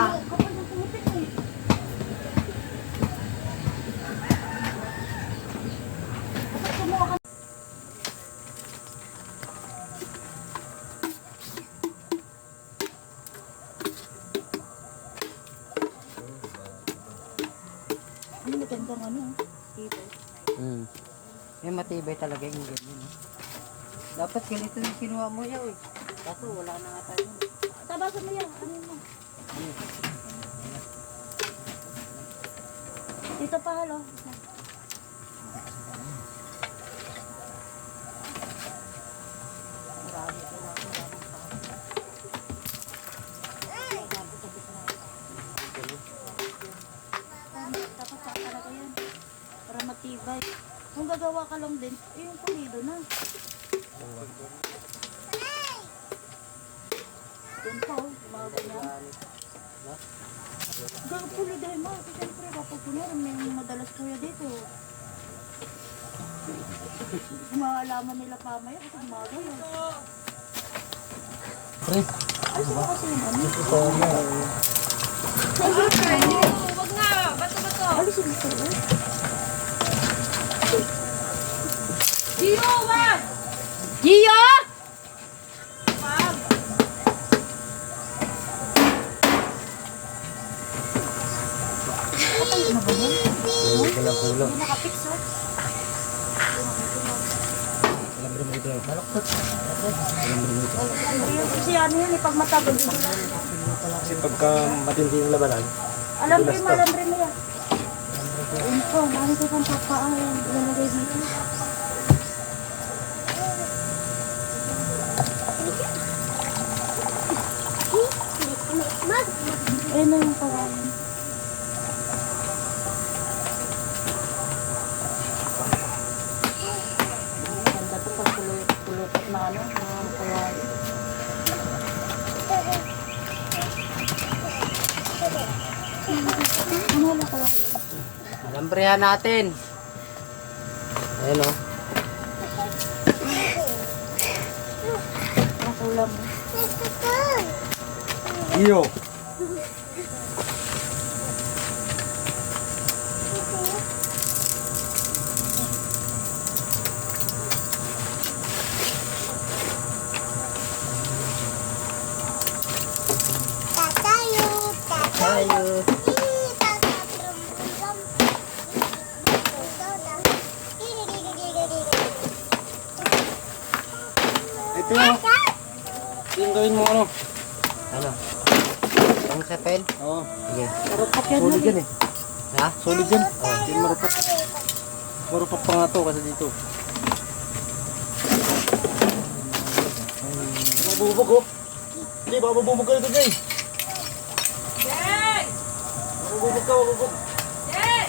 Ano magandang ano? Dito. Yung matibay talaga yung ganyan. Dapat ganito yung kinuha mo yaw eh. Kaso wala na nga tayo. Tabasan mo yan. Ano mo? Dito pa halo. Marami pa lang. Dapat sa talaga yan. Para matibay. Kung gagawa ka lang din, yung pulido na. Doon pa oh, mga ganyan. Gagawin pulido dahil mo. Kasi siyempre kapag puno, may madalas kuya dito. Maalaman nila pamaya kasi umaga yun. Pre, Ay, sino kasi yung ano? Wag na! Bato-bato! Alisin mo sa'yo. Gio, wag! Gio! Wag! Ano ba yan? kulang-kulang. Hindi nakapix oh. Kasi ano yun, pag matagal dito lang. Kasi pagka matindi yung labanan, Alam mo yung malambre mo yan. Ayun po, nakita kang papaan. Ilalagay dito. Ayun na yung kawain. Ganda ito pag pulutot na ano, na kawain. Ano wala kawain? Lambrehan natin. Ayan o. Ang kulam mo. iyo. Tayo. Ito yun. Yung gawin mo ano? Ano? Ang sapin? Oo. Sige. Pero pakyan Solid mo. yan eh. Ha? Solid yan. Hindi marupok. Marupok pa nga to kasi dito. Mabubog oh. Hindi, baka mabubog ka nito, Jay. Jay! Mabubog ka, mabubog. Jay!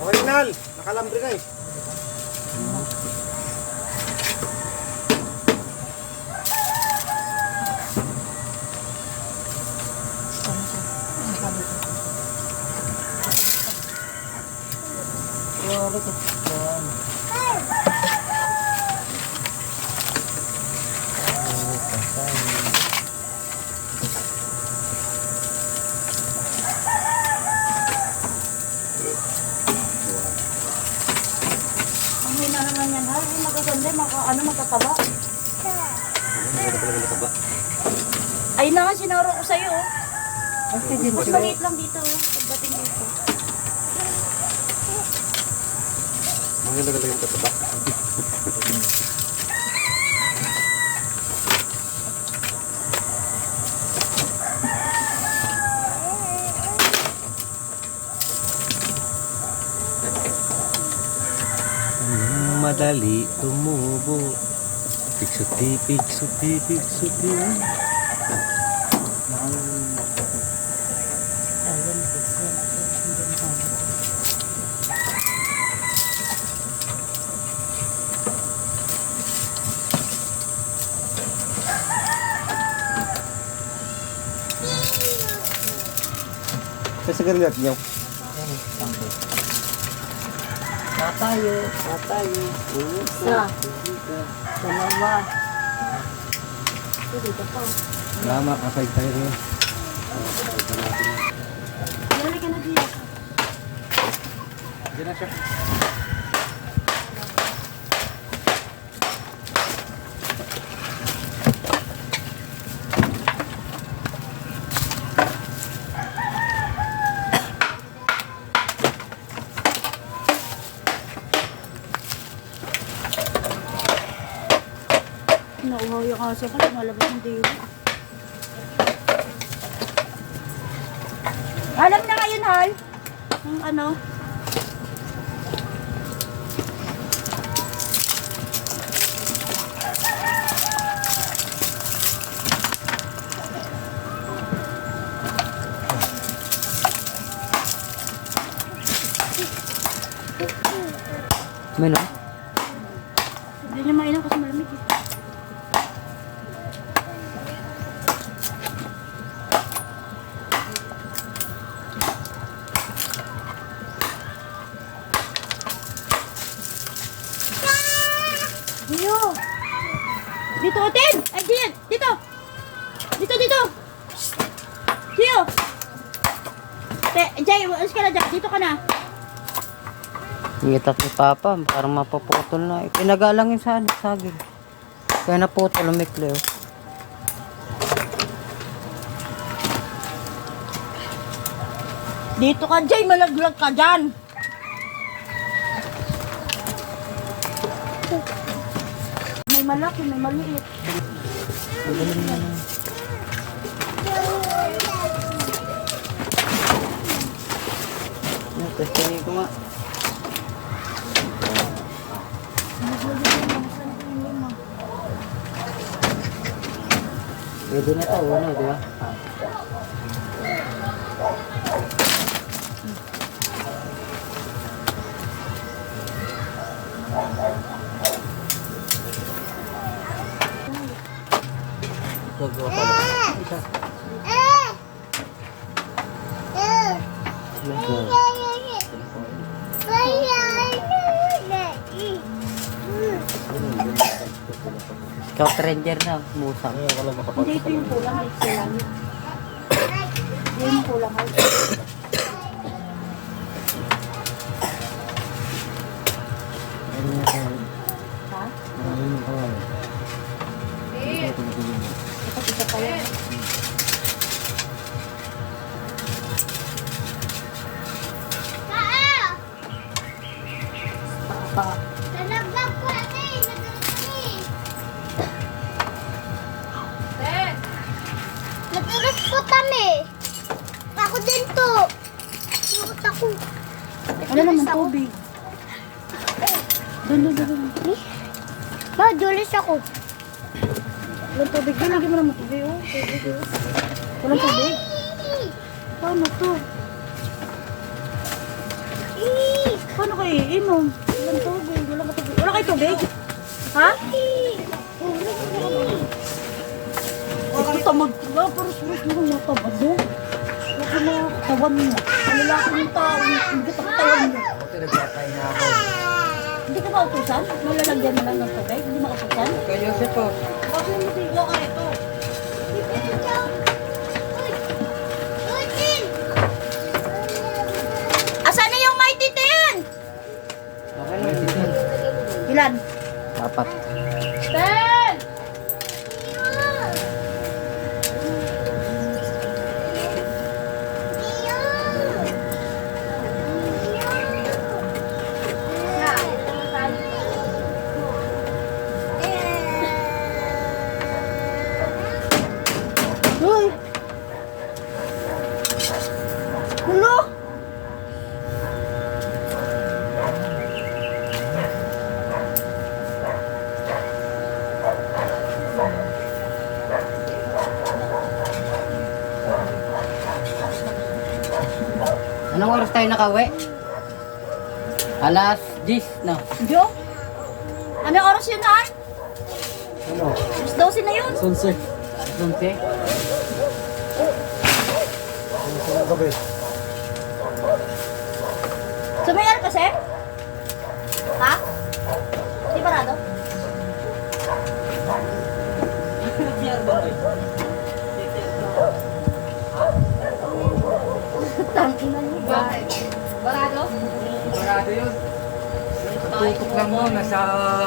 Original. Nakalambre na eh. Ang hina naman yan ha. Ay, magaganda. Magkataba. Ay na nga, sinaro ko sa'yo. Oh. Mas maliit lang dito. Oh. Pagdating dito. Maganda talaga yung tataba. Madali tumubo. Piksuti, piksuti, piksuti. Sa ganyan niyo. Tatayo. Isa. Dalawa. Dito pa. Salamat, kasay tayo rin. Dali ka na dito. Hindi na siya. Nauhaw yung aso ko. Malabas yung dito. Alam na ngayon, Hal. Ang ano? May no? Hindi niya mainam kasi malamig eh. Dio! Dito, Oten! Ay, diyan! Dito! Dito! Dio! Jay, alis ka na dyan. Dito ka na. Iitak ni Papa, parang mapuputol na. Pinagalang yung saging. Kaya naputol, umikli oh. Dito ka, Jay! Malaglag ka dyan! May malaki, may maliit. Testingin ko nga. Pwede na to, ano, di ba? Gagawa pa lang. Isa. Scout Ranger na, musang. Hindi, ito yung kulang. Ito lang. Ito yung kulang. Ha? Dapat isa pa yan. Pa. Ben! Natulog po kami. Ako din to. Nakot ako. Ano naman tubig? Doon. Ma, dulis ako. Walang tubig. Doon, lagyan mo naman tubig. Oh. Tubig. Oh. Walang tubig? Paano to? Paano kayo iinom? Walang tubig. Wala ka tubig. Wala kayo tubig? Ha? Ito tamad ka. Pero suros mo mga tamad mo. Huwag mo mga katawan mo. Ang lalaki ng tao. Hindi ka katawan mo. Hindi ka mautusan? Malalagyan mo lang ng tubig? Hindi makatusan? Kayo siya to. Bakit mo tigaw ka ito? Asan na yung mighty tin? Okay lang, titin. Ilan? Apat. Ben! Uy! Hulo! Anong oras tayo nakauwi? Alas 10, no? Jo? Ano oras yun, ha? Ano? Mas 12 na yun. Sunse? Sa gabi. Sumayar kasi? Ha? Di parado? Tangina niyo ba? Barado? Barado yun. Tutok lang mo, nasa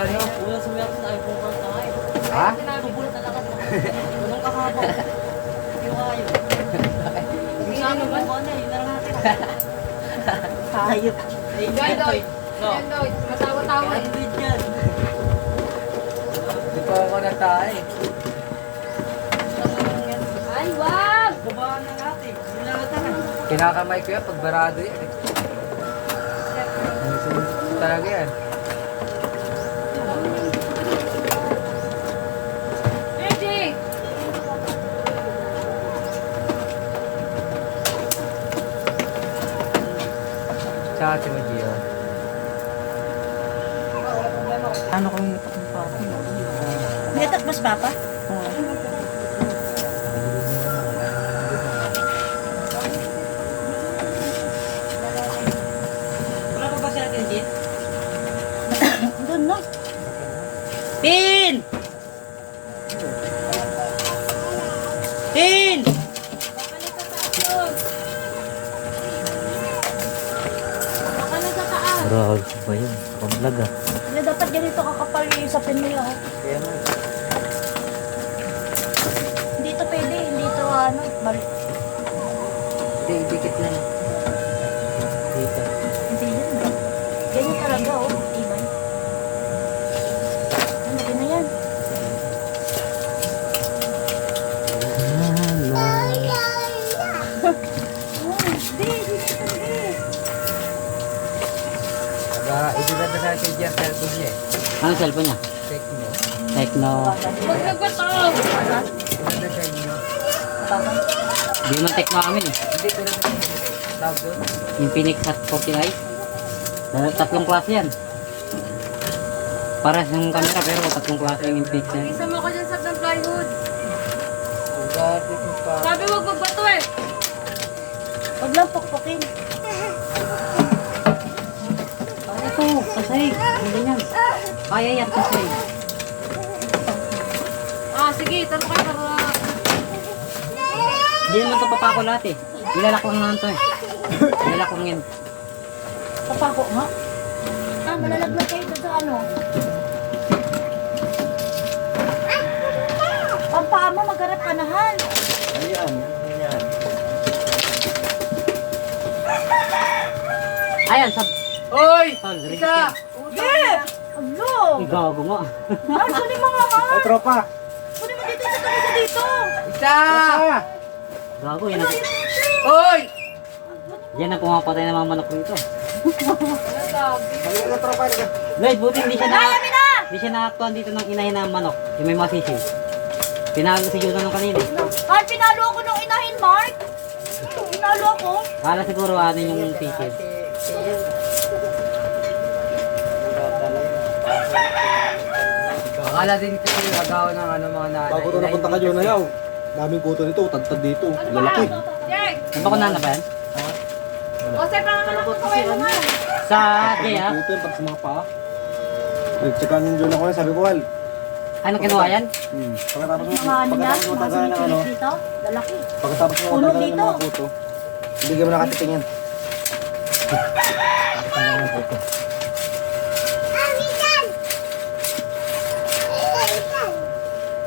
ano. Wala sumayar sa iPhone ka tayo. Ha? Tinatubol talaga. Tulong ka habang. Yung kayo. Yung ano ba? Yun na lang natin. Hayop. Yan, Doy. Yan, Doy. Matawa-tawa eh. Di pa ako natay. Ay, wag! Babaan na natin. Kinakamay ko yan pag barado yan eh. Talaga yan. Ready! Sa atin mo, Gio. Ano kung itakong pa ako? May takbas papa? Wala pa ba siya kinjit? Doon na. Pin! Pin! Baka na sa taas. Grabe ba yun? Pag-vlog ah. Hindi dapat ganito kakapal yung sa pin mo yun. oh. Kaya nga. Hindi to pwede. Hindi to ano. Balik. Hindi, dikit lang. Dito. Hindi yun. Ganyan talaga oh. Ibay. Ano ba na yan? Oh, hindi. Hindi. Ibulat na sa akin dyan, cellphone niya eh. Anong cellphone niya? Techno. Tecno. Huwag nagbato! Ibulat na sa inyo. Di man Tecno amin eh. Hindi, pero tawag doon. Yung Phoenix Hot 49. Tatlong klase yan. Para yung camera pero tatlong klase yung Phoenix na yan. Isa mo ko dyan sa ng plywood. Ugati ko pa. Sabi huwag magbato eh. Huwag lang pukpukin. Kaya to, kasay. Ang ganyan. Kaya yan, kasay. Ah, sige, talo kayo para... Hindi naman ito papako lahat eh. Ilalak lang naman ito eh. Ilalak lang yan. Kapako nga. Ah, malalaglag kayo doon sa ano. Pampaa mo, magharap kanahan. Ayan. Ayan. Ayan, sab... Hoy! Tol, ready Isa! yan. Yeah! Alo! Ay, gago nga. Ah, suli mo nga nga. Ay, tropa! Suli mo dito, isa tabi sa dito. Isa! Gago, yan ang... Hoy! Yan ang pumapatay ng mga manok rito. Ano sabi? Halika na, tropa. Halika. Lloyd, buti hindi siya Kaya mi na! Hindi siya nakaktuan dito ng inahin na manok. Yung may mga sisiw. Pinalo si Juno nung kanina. Kahit pinalo ako nung inahin, Mark. Pinalo ako. Kala siguro ano yung sisiw. Akala din kasi agaw ng ano mga nanay. Bago ito napunta ka dyan, ayaw. Daming kuto nito, tagtag dito. Lalaki. Jay! Ano ba kung nana ba yan? O, sir, pangalan ko kawin mo nga. Sa Jay ah? Daming kuto yun, pati sa mga paa. Checkan yung dyan ako yan, sabi ko, Wal. Ano kinuha yan? Pagkatapos mo, Mga ano niya, pagkatapos mo mga tagalan ng ano, sinikilit dito. Lalaki. pagkatapos mo Puno tagalan ng dito. mga kuto, hindi ka mo nakatiting yan. Nakatiting ng kuto.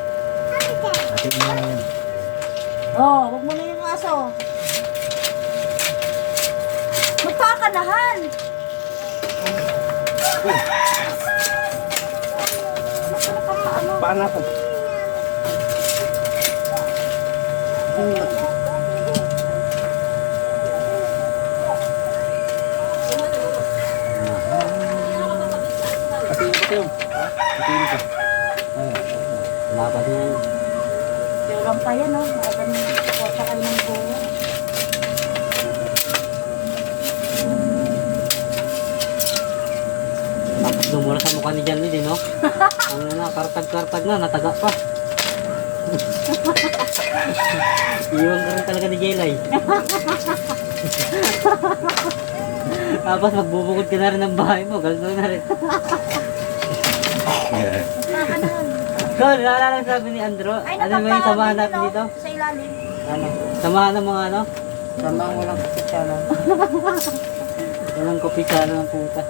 Nakatiting mo yan. Oh, wag mo na yung aso. Magpakanahan. Paan ako? Katiin ko yun. Katiin ka. Wala pa din. Lang pa yan, oh. Magan kuha pa kayo ng buo. Tapos dumula sa mukha ni Jan Lee, no? Ang kartag-kartag na, nataga pa. Iwan ka rin talaga ni Jelay. Tapos magbubukod ka na rin ng bahay mo, ganito na rin. Kol, naalala ang sabi ni Andro? Ay, Ano ba yung samahan natin dito? Sa ilalim. Ano? Samahan ng mga ano? Sama ang walang kapitsalan. Walang kopi sana ng puta.